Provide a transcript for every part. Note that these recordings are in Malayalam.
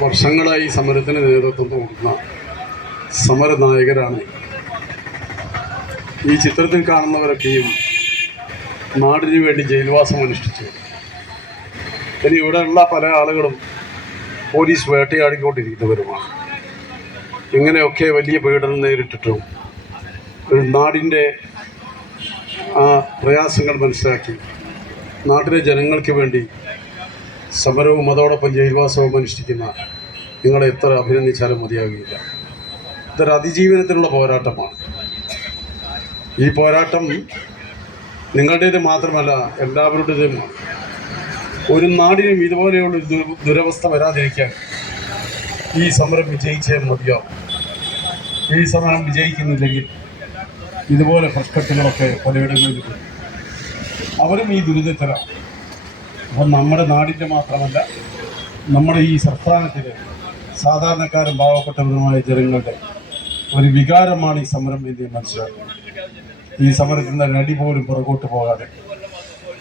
വർഷങ്ങളായി സമരത്തിന് നേതൃത്വം കൊടുക്കുന്ന സമരനായകരാണ്. ഈ ചിത്രത്തിൽ കാണുന്നവരൊക്കെയും നാടിനു വേണ്ടി ജയിൽവാസം അനുഷ്ഠിച്ചു. ഇനി ഇവിടെയുള്ള പല ആളുകളും പോലീസ് വേട്ടയാടിക്കൊണ്ടിരിക്കുന്നവരുമാണ്. ഇങ്ങനെയൊക്കെ വലിയ പീഡനം നേരിട്ടിട്ടും ഒരു നാടിന്റെ ആ പ്രയാസങ്ങൾ മനസ്സിലാക്കി നാട്ടിലെ ജനങ്ങൾക്ക് വേണ്ടി സമരവും അതോടൊപ്പം ജയിൽവാസവും അനുഷ്ഠിക്കുന്ന നിങ്ങളെ എത്ര അഭിനന്ദിച്ചാലും മതിയാകുകയില്ല ഇതൊരു അതിജീവനത്തിനുള്ള പോരാട്ടമാണ്. ഈ പോരാട്ടം നിങ്ങളുടേത് മാത്രമല്ല എല്ലാവരുടേതുമാണ് ഒരു നാടിനും ഇതുപോലെയുള്ള ദുരവസ്ഥ വരാതിരിക്കാൻ ഈ സമരം വിജയിച്ചേ മതിയാവും. ഈ സമരം വിജയിക്കുന്നില്ലെങ്കിൽ ഇതുപോലെ പ്രശ്നങ്ങളൊക്കെ പലയിടങ്ങളിൽ അവരും ഈ ദുരിതത്തിലാണ്. അപ്പം നമ്മുടെ നാടിന്റെ മാത്രമല്ല നമ്മുടെ ഈ സംസ്ഥാനത്തിലെ സാധാരണക്കാരും പാവപ്പെട്ടവരുമായ ജനങ്ങളുടെ ഒരു വികാരമാണ് ഈ സമരം എന്ന് മനസ്സിലാക്കുന്നത് ഈ സമരത്തിന്റെ അടി പോലും പുറകോട്ട് പോകാതെ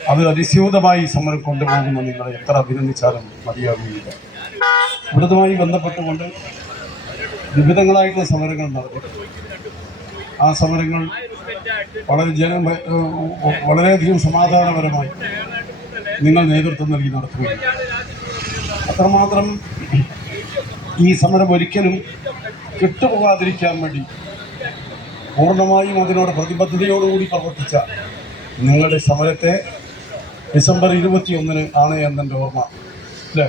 അത് അതിസ്യൂതമായി ഈ സമരം കൊണ്ടുപോകുന്ന നിങ്ങളെ എത്ര അഭിനന്ദിച്ചാലും മതിയാകുകയില്ല ഇവിടുതുമായി ബന്ധപ്പെട്ടുകൊണ്ട് വിവിധങ്ങളായിട്ടുള്ള സമരങ്ങൾ നടന്നു ആ സമരങ്ങൾ വളരെ ജന വളരെയധികം സമാധാനപരമായി നിങ്ങൾ നേതൃത്വം നൽകി നടത്തുകയാണ്. അത്രമാത്രം ഈ സമരം ഒരിക്കലും കെട്ടുപോകാതിരിക്കാൻ വേണ്ടി പൂർണമായും അതിനോട് പ്രതിബദ്ധതയോടുകൂടി പ്രവർത്തിച്ച നിങ്ങളുടെ സമരത്തെ ഡിസംബർ ഇരുപത്തിയൊന്നിന് ആണ് എന്നെന്റെ ഓർമ്മ. അല്ലേ?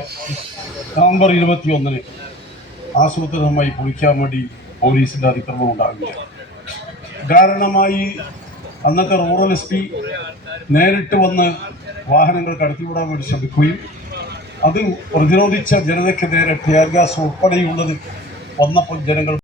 നവംബർ ഇരുപത്തിയൊന്നിന് ആസൂത്രിതമായി പൊളിക്കാൻ വേണ്ടി പോലീസിന്റെ അതിക്രമം ഉണ്ടാകില്ല കാരണമായി അന്നത്തെ റൂറൽ എസ് പി നേരിട്ട് വന്ന് വാഹനങ്ങൾ കടത്തിവിടാൻ വേണ്ടി ശ്രമിക്കുകയും അത് പ്രതിരോധിച്ച ജനതയ്ക്കെതിരെ ടിയർ ഗ്യാസ് ഉൾപ്പെടെയുള്ളത് വന്നപ്പോൾ ജനങ്ങൾ